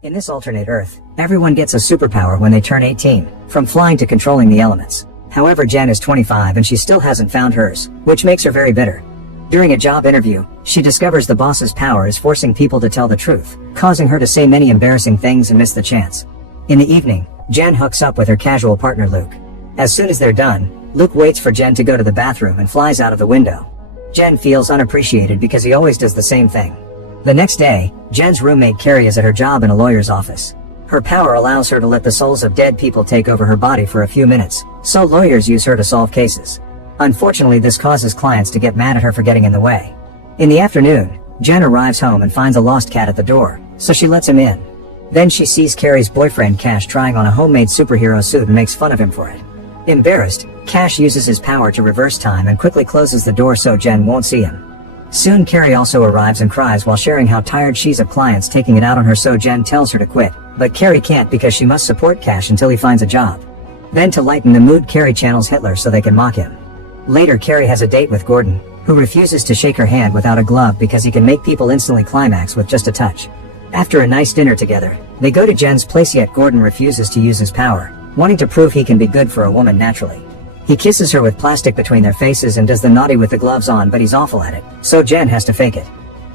In this alternate Earth, everyone gets a superpower when they turn 18, from flying to controlling the elements. However, Jen is 25 and she still hasn't found hers, which makes her very bitter. During a job interview, she discovers the boss's power is forcing people to tell the truth, causing her to say many embarrassing things and miss the chance. In the evening, Jen hooks up with her casual partner Luke. As soon as they're done, Luke waits for Jen to go to the bathroom and flies out of the window. Jen feels unappreciated because he always does the same thing. The next day, Jen's roommate Carrie is at her job in a lawyer's office. Her power allows her to let the souls of dead people take over her body for a few minutes, so lawyers use her to solve cases. Unfortunately, this causes clients to get mad at her for getting in the way. In the afternoon, Jen arrives home and finds a lost cat at the door, so she lets him in. Then she sees Carrie's boyfriend Cash trying on a homemade superhero suit and makes fun of him for it. Embarrassed, Cash uses his power to reverse time and quickly closes the door so Jen won't see him. Soon Carrie also arrives and cries while sharing how tired she's of clients taking it out on her, so Jen tells her to quit, but Carrie can't because she must support Cash until he finds a job. Then to lighten the mood, Carrie channels Hitler so they can mock him. Later, Carrie has a date with Gordon, who refuses to shake her hand without a glove because he can make people instantly climax with just a touch. After a nice dinner together, they go to Jen's place, yet Gordon refuses to use his power, wanting to prove he can be good for a woman naturally. He kisses her with plastic between their faces and does the naughty with the gloves on, but he's awful at it, so Jen has to fake it.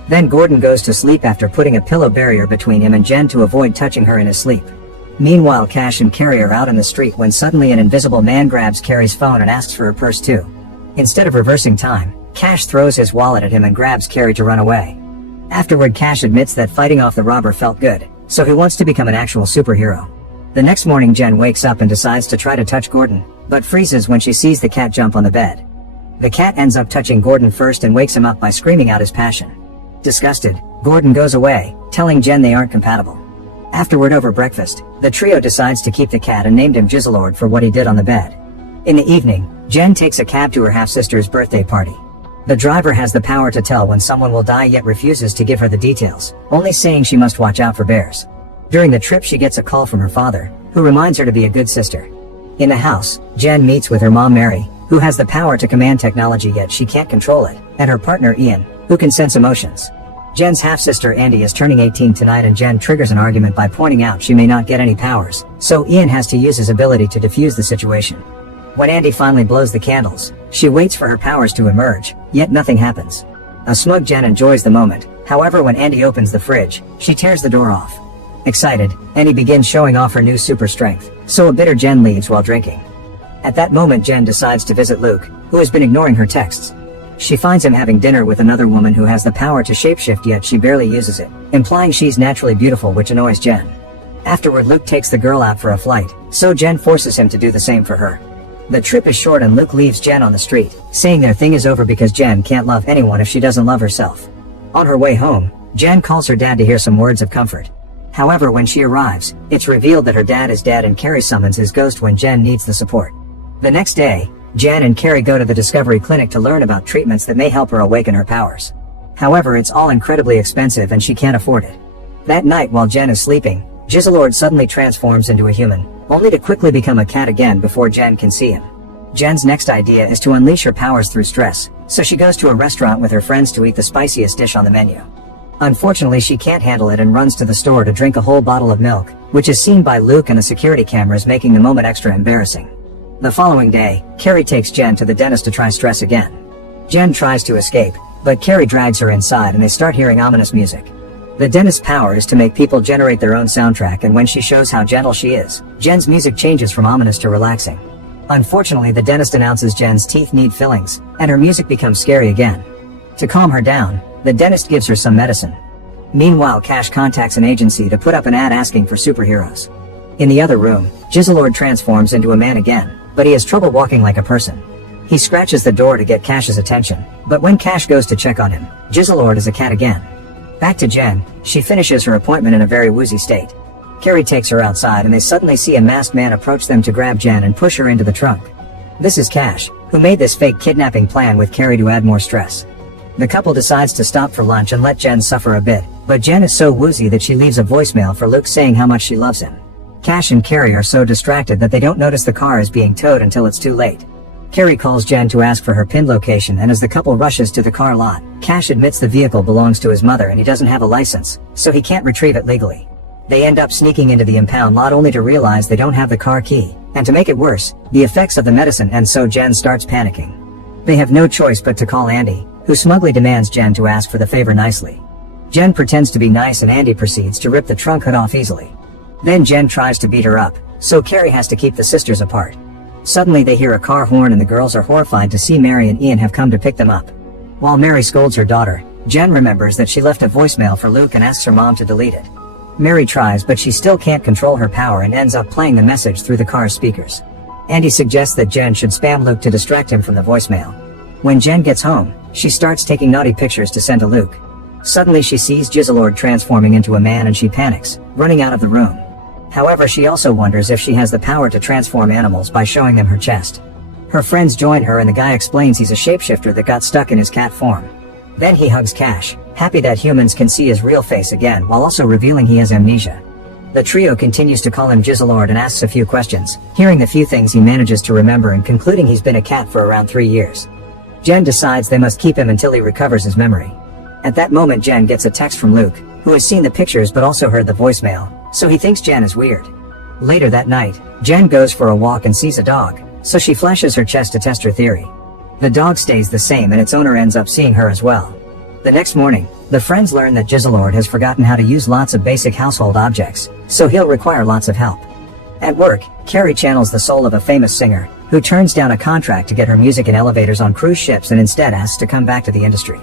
Then Gordon goes to sleep after putting a pillow barrier between him and Jen to avoid touching her in his sleep. Meanwhile, Cash and Carrie are out in the street when suddenly an invisible man grabs Carrie's phone and asks for her purse too. Instead of reversing time, Cash throws his wallet at him and grabs Carrie to run away. Afterward, Cash admits that fighting off the robber felt good, so he wants to become an actual superhero. The next morning, Jen wakes up and decides to try to touch Gordon, but freezes when she sees the cat jump on the bed. The cat ends up touching Gordon first and wakes him up by screaming out his passion. Disgusted, Gordon goes away, telling Jen they aren't compatible. Afterward, over breakfast, the trio decides to keep the cat and named him Jizzlord for what he did on the bed. In the evening, Jen takes a cab to her half-sister's birthday party. The driver has the power to tell when someone will die, yet refuses to give her the details, only saying she must watch out for bears. During the trip, she gets a call from her father, who reminds her to be a good sister. In the house, Jen meets with her mom Mary, who has the power to command technology yet she can't control it, and her partner Ian, who can sense emotions. Jen's half-sister Andy is turning 18 tonight, and Jen triggers an argument by pointing out she may not get any powers, so Ian has to use his ability to defuse the situation. When Andy finally blows the candles, she waits for her powers to emerge, yet nothing happens. A smug Jen enjoys the moment. However, when Andy opens the fridge, she tears the door off. Excited, Andy begins showing off her new super strength, so a bitter Jen leaves while drinking. At that moment, Jen decides to visit Luke, who has been ignoring her texts. She finds him having dinner with another woman who has the power to shapeshift, yet she barely uses it, implying she's naturally beautiful, which annoys Jen. Afterward, Luke takes the girl out for a flight, so Jen forces him to do the same for her. The trip is short and Luke leaves Jen on the street, saying their thing is over because Jen can't love anyone if she doesn't love herself. On her way home, Jen calls her dad to hear some words of comfort. However, when she arrives, it's revealed that her dad is dead, and Carrie summons his ghost when Jen needs the support. The next day, Jen and Carrie go to the Discovery Clinic to learn about treatments that may help her awaken her powers. However, it's all incredibly expensive and she can't afford it. That night, while Jen is sleeping, Jizzlord suddenly transforms into a human, only to quickly become a cat again before Jen can see him. Jen's next idea is to unleash her powers through stress, so she goes to a restaurant with her friends to eat the spiciest dish on the menu. Unfortunately, she can't handle it and runs to the store to drink a whole bottle of milk, which is seen by Luke and the security cameras, making the moment extra embarrassing. The following day, Carrie takes Jen to the dentist to try stress again. Jen tries to escape, but Carrie drags her inside and they start hearing ominous music. The dentist's power is to make people generate their own soundtrack, and when she shows how gentle she is, Jen's music changes from ominous to relaxing. Unfortunately, the dentist announces Jen's teeth need fillings, and her music becomes scary again. To calm her down, the dentist gives her some medicine. Meanwhile, Cash contacts an agency to put up an ad asking for superheroes. In the other room, Jizzlord transforms into a man again, but he has trouble walking like a person. He scratches the door to get Cash's attention, but when Cash goes to check on him, Jizzlord is a cat again. Back to Jen, she finishes her appointment in a very woozy state. Carrie takes her outside and they suddenly see a masked man approach them to grab Jen and push her into the trunk. This is Cash, who made this fake kidnapping plan with Carrie to add more stress. The couple decides to stop for lunch and let Jen suffer a bit, but Jen is so woozy that she leaves a voicemail for Luke saying how much she loves him. Cash and Carrie are so distracted that they don't notice the car is being towed until it's too late. Carrie calls Jen to ask for her pin location, and as the couple rushes to the car lot, Cash admits the vehicle belongs to his mother and he doesn't have a license, so he can't retrieve it legally. They end up sneaking into the impound lot only to realize they don't have the car key, and to make it worse, the effects of the medicine and so Jen starts panicking. They have no choice but to call Andy, who smugly demands Jen to ask for the favor nicely. Jen pretends to be nice and Andy proceeds to rip the trunk hood off easily. Then Jen tries to beat her up, so Carrie has to keep the sisters apart. Suddenly they hear a car horn and the girls are horrified to see Mary and Ian have come to pick them up. While Mary scolds her daughter, Jen remembers that she left a voicemail for Luke and asks her mom to delete it. Mary tries but she still can't control her power and ends up playing the message through the car's speakers. Andy suggests that Jen should spam Luke to distract him from the voicemail. When Jen gets home, she starts taking naughty pictures to send to Luke. Suddenly she sees Jizzlord transforming into a man and she panics, running out of the room. However, she also wonders if she has the power to transform animals by showing them her chest. Her friends join her and the guy explains he's a shapeshifter that got stuck in his cat form. Then he hugs Cash, happy that humans can see his real face again while also revealing he has amnesia. The trio continues to call him Jizzlord and asks a few questions, hearing the few things he manages to remember and concluding he's been a cat for around 3 years. Jen decides they must keep him until he recovers his memory. At that moment Jen gets a text from Luke, who has seen the pictures but also heard the voicemail, so he thinks Jen is weird. Later that night, Jen goes for a walk and sees a dog, so she flashes her chest to test her theory. The dog stays the same and its owner ends up seeing her as well. The next morning, the friends learn that Jizzlord has forgotten how to use lots of basic household objects, so he'll require lots of help. At work, Carrie channels the soul of a famous singer, who turns down a contract to get her music in elevators on cruise ships and instead asks to come back to the industry.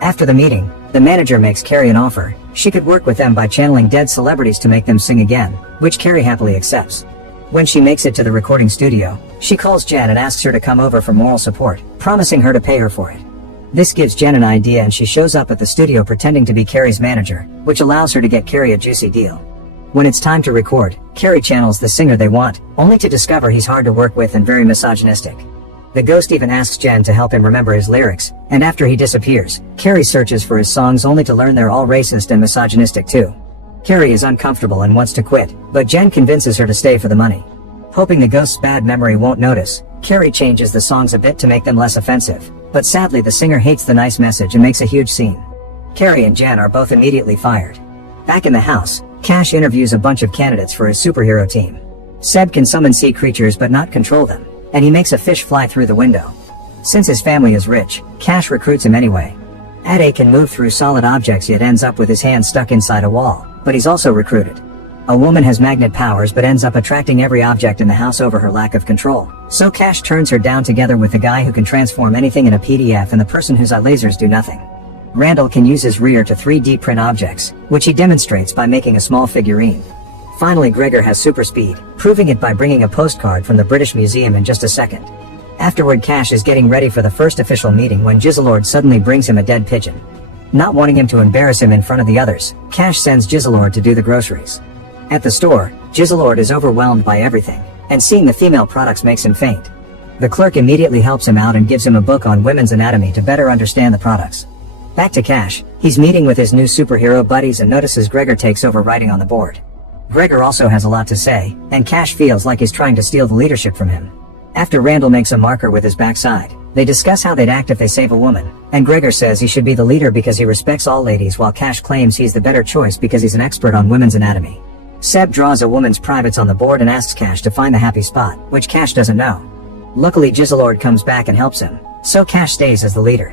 After the meeting, the manager makes Carrie an offer. She could work with them by channeling dead celebrities to make them sing again, which Carrie happily accepts. When she makes it to the recording studio, she calls Jen and asks her to come over for moral support, promising her to pay her for it. This gives Jen an idea and she shows up at the studio pretending to be Carrie's manager, which allows her to get Carrie a juicy deal. When it's time to record, Carrie channels the singer they want, only to discover he's hard to work with and very misogynistic. The ghost even asks Jen to help him remember his lyrics, and after he disappears, Carrie searches for his songs only to learn they're all racist and misogynistic too. Carrie is uncomfortable and wants to quit, but Jen convinces her to stay for the money. Hoping the ghost's bad memory won't notice, Carrie changes the songs a bit to make them less offensive, but sadly the singer hates the nice message and makes a huge scene. Carrie and Jen are both immediately fired. Back in the house, Cash interviews a bunch of candidates for his superhero team. Seb can summon sea creatures but not control them, and he makes a fish fly through the window. Since his family is rich, Cash recruits him anyway. Ade can move through solid objects yet ends up with his hand stuck inside a wall, but he's also recruited. A woman has magnet powers but ends up attracting every object in the house over her lack of control, so Cash turns her down together with the guy who can transform anything in a PDF and the person whose eye lasers do nothing. Randall can use his rear to 3D print objects, which he demonstrates by making a small figurine. Finally, Gregor has super speed, proving it by bringing a postcard from the British Museum in just a second. Afterward, Cash is getting ready for the first official meeting when Jizzlord suddenly brings him a dead pigeon. Not wanting him to embarrass him in front of the others, Cash sends Jizzlord to do the groceries. At the store, Jizzlord is overwhelmed by everything, and seeing the female products makes him faint. The clerk immediately helps him out and gives him a book on women's anatomy to better understand the products. Back to Cash, he's meeting with his new superhero buddies and notices Gregor takes over writing on the board. Gregor also has a lot to say, and Cash feels like he's trying to steal the leadership from him. After Randall makes a marker with his backside, they discuss how they'd act if they save a woman, and Gregor says he should be the leader because he respects all ladies while Cash claims he's the better choice because he's an expert on women's anatomy. Seb draws a woman's privates on the board and asks Cash to find the happy spot, which Cash doesn't know. Luckily Jizzlord comes back and helps him, so Cash stays as the leader.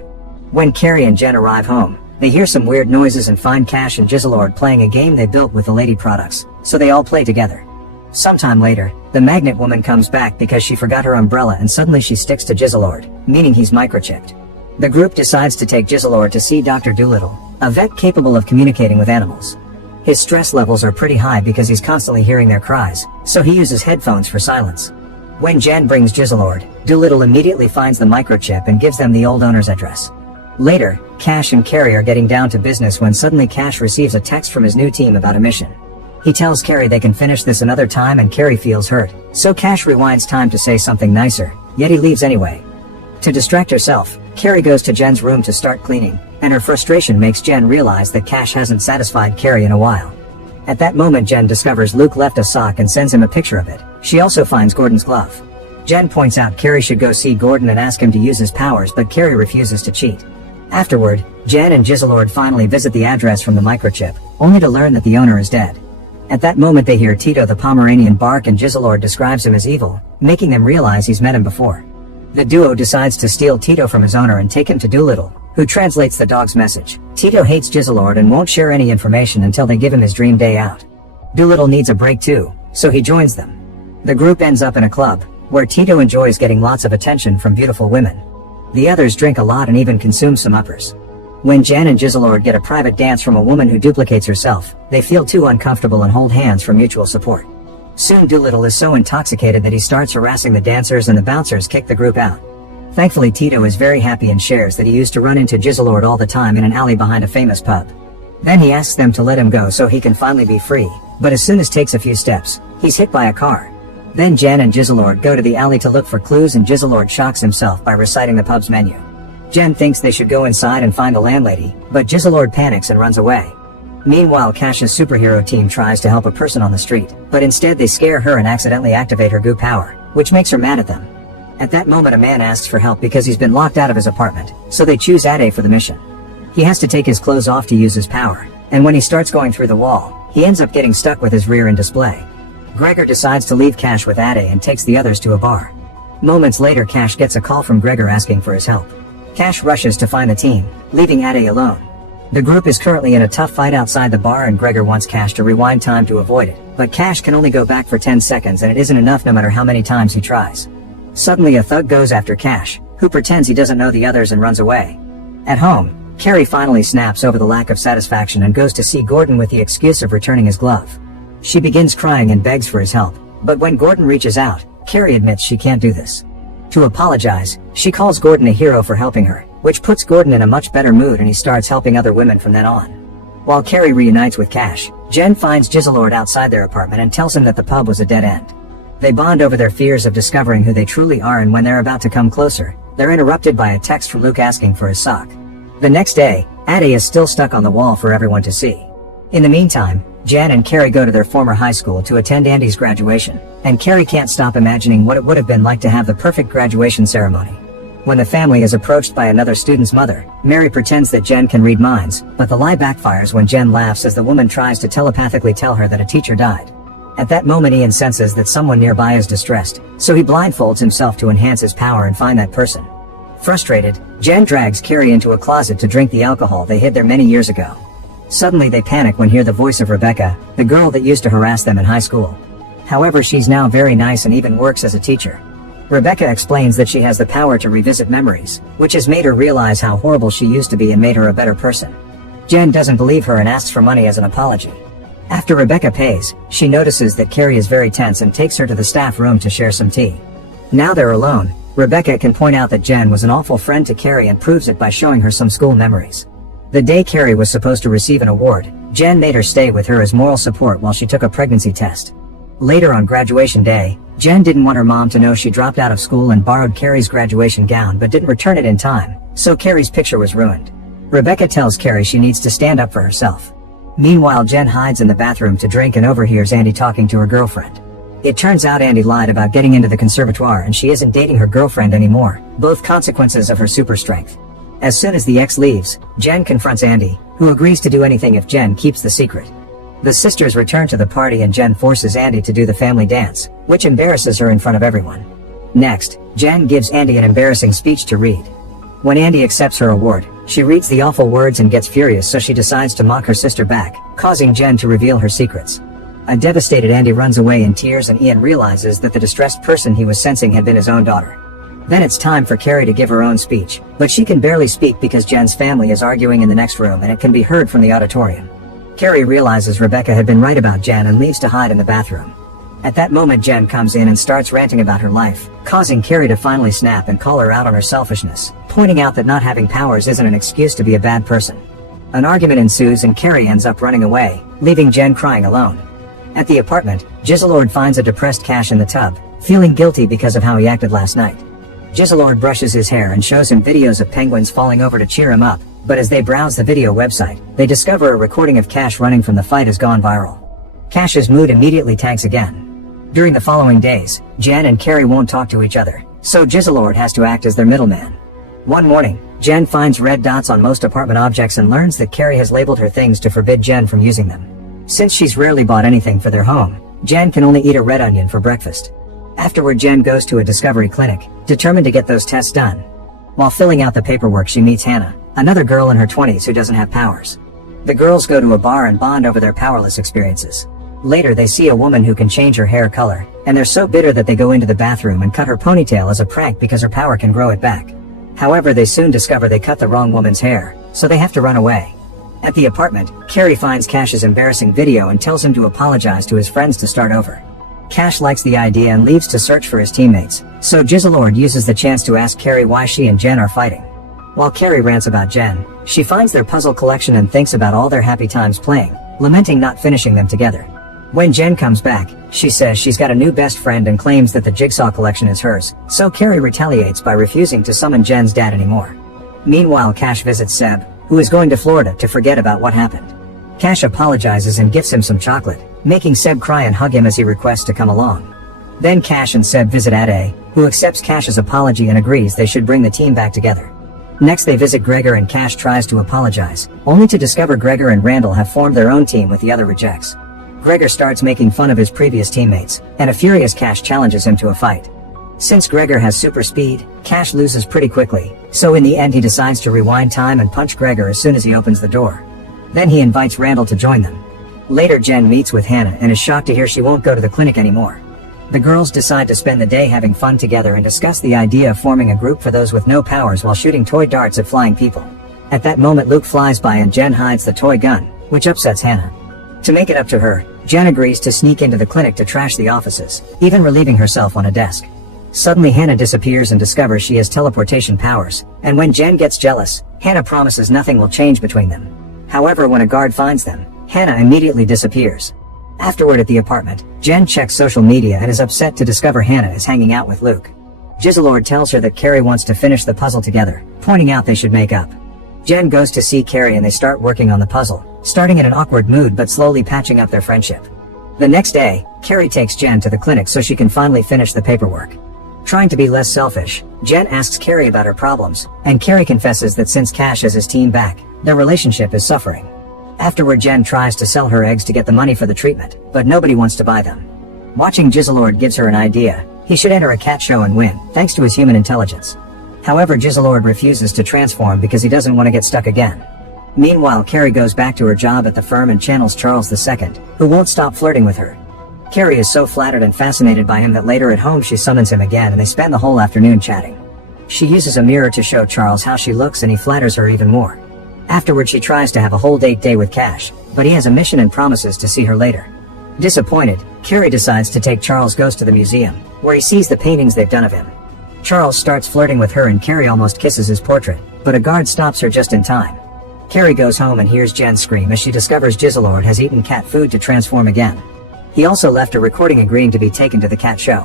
When Carrie and Jen arrive home, they hear some weird noises and find Cash and Jizzlord playing a game they built with the lady products, so they all play together. Sometime later, the magnet woman comes back because she forgot her umbrella and suddenly she sticks to Jizzlord, meaning he's microchipped. The group decides to take Jizzlord to see Dr. Dolittle, a vet capable of communicating with animals. His stress levels are pretty high because he's constantly hearing their cries, so he uses headphones for silence. When Jen brings Jizzlord, Dolittle immediately finds the microchip and gives them the old owner's address. Later, Cash and Carrie are getting down to business when suddenly Cash receives a text from his new team about a mission. He tells Carrie they can finish this another time and Carrie feels hurt, so Cash rewinds time to say something nicer, yet he leaves anyway. To distract herself, Carrie goes to Jen's room to start cleaning, and her frustration makes Jen realize that Cash hasn't satisfied Carrie in a while. At that moment Jen discovers Luke left a sock and sends him a picture of it. She also finds Gordon's glove. Jen points out Carrie should go see Gordon and ask him to use his powers, but Carrie refuses to cheat. Afterward, Jen and Jizzlord finally visit the address from the microchip, only to learn that the owner is dead. At that moment they hear Tito the Pomeranian bark and Jizzlord describes him as evil, making them realize he's met him before. The duo decides to steal Tito from his owner and take him to Doolittle, who translates the dog's message. Tito hates Jizzlord and won't share any information until they give him his dream day out. Doolittle needs a break too, so he joins them. The group ends up in a club, where Tito enjoys getting lots of attention from beautiful women. The others drink a lot and even consume some uppers. When Jen and Jizzlord get a private dance from a woman who duplicates herself, they feel too uncomfortable and hold hands for mutual support. Soon Doolittle is so intoxicated that he starts harassing the dancers and the bouncers kick the group out. Thankfully Tito is very happy and shares that he used to run into Jizzlord all the time in an alley behind a famous pub. Then he asks them to let him go so he can finally be free, but as soon as takes a few steps, he's hit by a car. Then Jen and Jizzlord go to the alley to look for clues and Jizzlord shocks himself by reciting the pub's menu. Jen thinks they should go inside and find a landlady, but Jizzlord panics and runs away. Meanwhile Cash's superhero team tries to help a person on the street, but instead they scare her and accidentally activate her goo power, which makes her mad at them. At that moment a man asks for help because he's been locked out of his apartment, so they choose Ade for the mission. He has to take his clothes off to use his power, and when he starts going through the wall, he ends up getting stuck with his rear end display. Gregor decides to leave Cash with Ade and takes the others to a bar. Moments later Cash gets a call from Gregor asking for his help. Cash rushes to find the team, leaving Ade alone. The group is currently in a tough fight outside the bar and Gregor wants Cash to rewind time to avoid it, but Cash can only go back for 10 seconds and it isn't enough no matter how many times he tries. Suddenly a thug goes after Cash, who pretends he doesn't know the others and runs away. At home, Carrie finally snaps over the lack of satisfaction and goes to see Gordon with the excuse of returning his glove. She begins crying and begs for his help, but when Gordon reaches out, Carrie admits she can't do this. To apologize, she calls Gordon a hero for helping her, which puts Gordon in a much better mood and he starts helping other women from then on. While Carrie reunites with Cash, Jen finds Jizzlord outside their apartment and tells him that the pub was a dead end. They bond over their fears of discovering who they truly are and when they're about to come closer, they're interrupted by a text from Luke asking for his sock. The next day, Ade is still stuck on the wall for everyone to see. In the meantime, Jan and Carrie go to their former high school to attend Andy's graduation, and Carrie can't stop imagining what it would have been like to have the perfect graduation ceremony. When the family is approached by another student's mother, Mary pretends that Jen can read minds, but the lie backfires when Jen laughs as the woman tries to telepathically tell her that a teacher died. At that moment Ian senses that someone nearby is distressed, so he blindfolds himself to enhance his power and find that person. Frustrated, Jen drags Carrie into a closet to drink the alcohol they hid there many years ago. Suddenly they panic when hear the voice of Rebecca, the girl that used to harass them in high school. However, she's now very nice and even works as a teacher. Rebecca explains that she has the power to revisit memories, which has made her realize how horrible she used to be and made her a better person. Jen doesn't believe her and asks for money as an apology. After Rebecca pays, she notices that Carrie is very tense and takes her to the staff room to share some tea. Now they're alone, Rebecca can point out that Jen was an awful friend to Carrie and proves it by showing her some school memories. The day Carrie was supposed to receive an award, Jen made her stay with her as moral support while she took a pregnancy test. Later on graduation day, Jen didn't want her mom to know she dropped out of school and borrowed Carrie's graduation gown but didn't return it in time, so Carrie's picture was ruined. Rebecca tells Carrie she needs to stand up for herself. Meanwhile Jen hides in the bathroom to drink and overhears Andy talking to her girlfriend. It turns out Andy lied about getting into the conservatoire and she isn't dating her girlfriend anymore, both consequences of her super strength. As soon as the ex leaves, Jen confronts Andy, who agrees to do anything if Jen keeps the secret. The sisters return to the party and Jen forces Andy to do the family dance, which embarrasses her in front of everyone. Next, Jen gives Andy an embarrassing speech to read. When Andy accepts her award, she reads the awful words and gets furious, so she decides to mock her sister back, causing Jen to reveal her secrets. A devastated Andy runs away in tears and Ian realizes that the distressed person he was sensing had been his own daughter. Then it's time for Carrie to give her own speech, but she can barely speak because Jen's family is arguing in the next room and it can be heard from the auditorium. Carrie realizes Rebecca had been right about Jen and leaves to hide in the bathroom. At that moment Jen comes in and starts ranting about her life, causing Carrie to finally snap and call her out on her selfishness, pointing out that not having powers isn't an excuse to be a bad person. An argument ensues and Carrie ends up running away, leaving Jen crying alone. At the apartment, Jizzlord finds a depressed Cash in the tub, feeling guilty because of how he acted last night. Jizzlord brushes his hair and shows him videos of penguins falling over to cheer him up, but as they browse the video website, they discover a recording of Cash running from the fight has gone viral. Cash's mood immediately tanks again. During the following days, Jen and Carrie won't talk to each other, so Jizzlord has to act as their middleman. One morning, Jen finds red dots on most apartment objects and learns that Carrie has labeled her things to forbid Jen from using them. Since she's rarely bought anything for their home, Jen can only eat a red onion for breakfast. Afterward, Jen goes to a discovery clinic, determined to get those tests done. While filling out the paperwork, she meets Hannah, another girl in her 20s who doesn't have powers. The girls go to a bar and bond over their powerless experiences. Later, they see a woman who can change her hair color, and they're so bitter that they go into the bathroom and cut her ponytail as a prank because her power can grow it back. However, they soon discover they cut the wrong woman's hair, so they have to run away. At the apartment, Carrie finds Cash's embarrassing video and tells him to apologize to his friends to start over. Cash likes the idea and leaves to search for his teammates, so Jizzlord uses the chance to ask Carrie why she and Jen are fighting. While Carrie rants about Jen, she finds their puzzle collection and thinks about all their happy times playing, lamenting not finishing them together. When Jen comes back, she says she's got a new best friend and claims that the jigsaw collection is hers, so Carrie retaliates by refusing to summon Jen's dad anymore. Meanwhile, Cash visits Seb, who is going to Florida to forget about what happened. Cash apologizes and gifts him some chocolate, making Seb cry and hug him as he requests to come along. Then Cash and Seb visit Ade, who accepts Cash's apology and agrees they should bring the team back together. Next they visit Gregor and Cash tries to apologize, only to discover Gregor and Randall have formed their own team with the other rejects. Gregor starts making fun of his previous teammates, and a furious Cash challenges him to a fight. Since Gregor has super speed, Cash loses pretty quickly, so in the end he decides to rewind time and punch Gregor as soon as he opens the door. Then he invites Randall to join them. Later, Jen meets with Hannah and is shocked to hear she won't go to the clinic anymore. The girls decide to spend the day having fun together and discuss the idea of forming a group for those with no powers while shooting toy darts at flying people. At that moment, Luke flies by and Jen hides the toy gun, which upsets Hannah. To make it up to her, Jen agrees to sneak into the clinic to trash the offices, even relieving herself on a desk. Suddenly Hannah disappears and discovers she has teleportation powers, and when Jen gets jealous, Hannah promises nothing will change between them. However, when a guard finds them, Hannah immediately disappears. Afterward at the apartment, Jen checks social media and is upset to discover Hannah is hanging out with Luke. Jizzlord tells her that Carrie wants to finish the puzzle together, pointing out they should make up. Jen goes to see Carrie and they start working on the puzzle, starting in an awkward mood but slowly patching up their friendship. The next day, Carrie takes Jen to the clinic so she can finally finish the paperwork. Trying to be less selfish, Jen asks Carrie about her problems, and Carrie confesses that since Cash has his team back, their relationship is suffering. Afterward, Jen tries to sell her eggs to get the money for the treatment, but nobody wants to buy them. Watching Jizzlord gives her an idea. He should enter a cat show and win, thanks to his human intelligence. However, Jizzlord refuses to transform because he doesn't want to get stuck again. Meanwhile, Carrie goes back to her job at the firm and channels Charles II, who won't stop flirting with her. Carrie is so flattered and fascinated by him that later at home she summons him again and they spend the whole afternoon chatting. She uses a mirror to show Charles how she looks and he flatters her even more. Afterward, she tries to have a whole date day with Cash, but he has a mission and promises to see her later. Disappointed, Carrie decides to take Charles goes to the museum, where he sees the paintings they've done of him. Charles starts flirting with her and Carrie almost kisses his portrait, but a guard stops her just in time. Carrie goes home and hears Jen scream as she discovers Jizzlord has eaten cat food to transform again. He also left a recording agreeing to be taken to the cat show.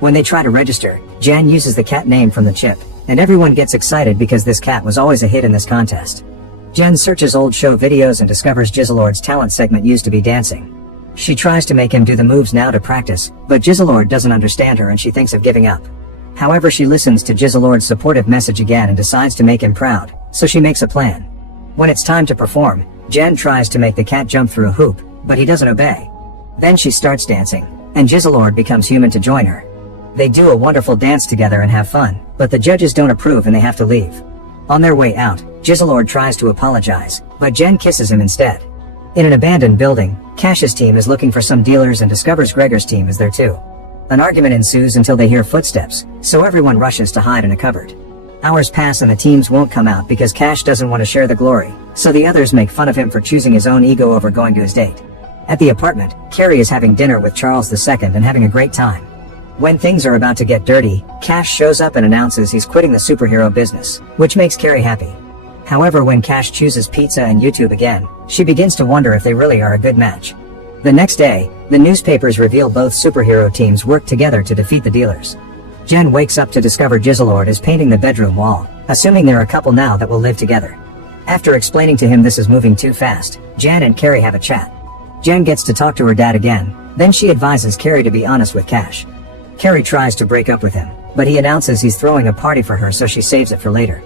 When they try to register, Jen uses the cat name from the chip, and everyone gets excited because this cat was always a hit in this contest. Jen searches old show videos and discovers Jizzlord's talent segment used to be dancing. She tries to make him do the moves now to practice, but Jizzlord doesn't understand her and she thinks of giving up. However, she listens to Jizzlord's supportive message again and decides to make him proud, so she makes a plan. When it's time to perform, Jen tries to make the cat jump through a hoop, but he doesn't obey. Then she starts dancing, and Jizzlord becomes human to join her. They do a wonderful dance together and have fun, but the judges don't approve and they have to leave. On their way out, Jizzlord tries to apologize, but Jen kisses him instead. In an abandoned building, Cash's team is looking for some dealers and discovers Gregor's team is there too. An argument ensues until they hear footsteps, so everyone rushes to hide in a cupboard. Hours pass and the teams won't come out because Cash doesn't want to share the glory, so the others make fun of him for choosing his own ego over going to his date. At the apartment, Carrie is having dinner with Charles II and having a great time. When things are about to get dirty, Cash shows up and announces he's quitting the superhero business, which makes Carrie happy. However, when Cash chooses pizza and YouTube again, she begins to wonder if they really are a good match. The next day, the newspapers reveal both superhero teams work together to defeat the dealers. Jen wakes up to discover Jizzlord is painting the bedroom wall, assuming they're a couple now that will live together. After explaining to him this is moving too fast, Jen and Carrie have a chat. Jen gets to talk to her dad again, then she advises Carrie to be honest with Cash. Carrie tries to break up with him, but he announces he's throwing a party for her so she saves it for later.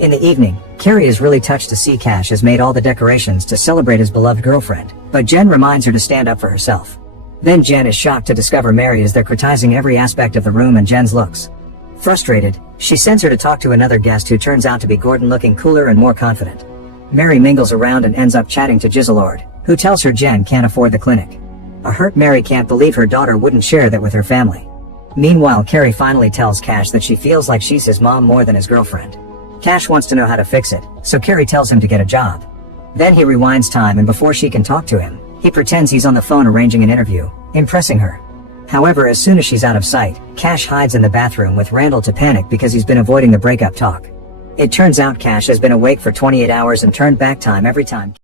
In the evening, Carrie is really touched to see Cash has made all the decorations to celebrate his beloved girlfriend, but Jen reminds her to stand up for herself. Then Jen is shocked to discover Mary is there criticizing every aspect of the room and Jen's looks. Frustrated, she sends her to talk to another guest who turns out to be Gordon, looking cooler and more confident. Mary mingles around and ends up chatting to Giselord, who tells her Jen can't afford the clinic. A hurt Mary can't believe her daughter wouldn't share that with her family. Meanwhile, Carrie finally tells Cash that she feels like she's his mom more than his girlfriend. Cash wants to know how to fix it, so Carrie tells him to get a job. Then he rewinds time, and before she can talk to him, he pretends he's on the phone arranging an interview, impressing her. However, as soon as she's out of sight, Cash hides in the bathroom with Randall to panic because he's been avoiding the breakup talk. It turns out Cash has been awake for 28 hours and turned back time every time.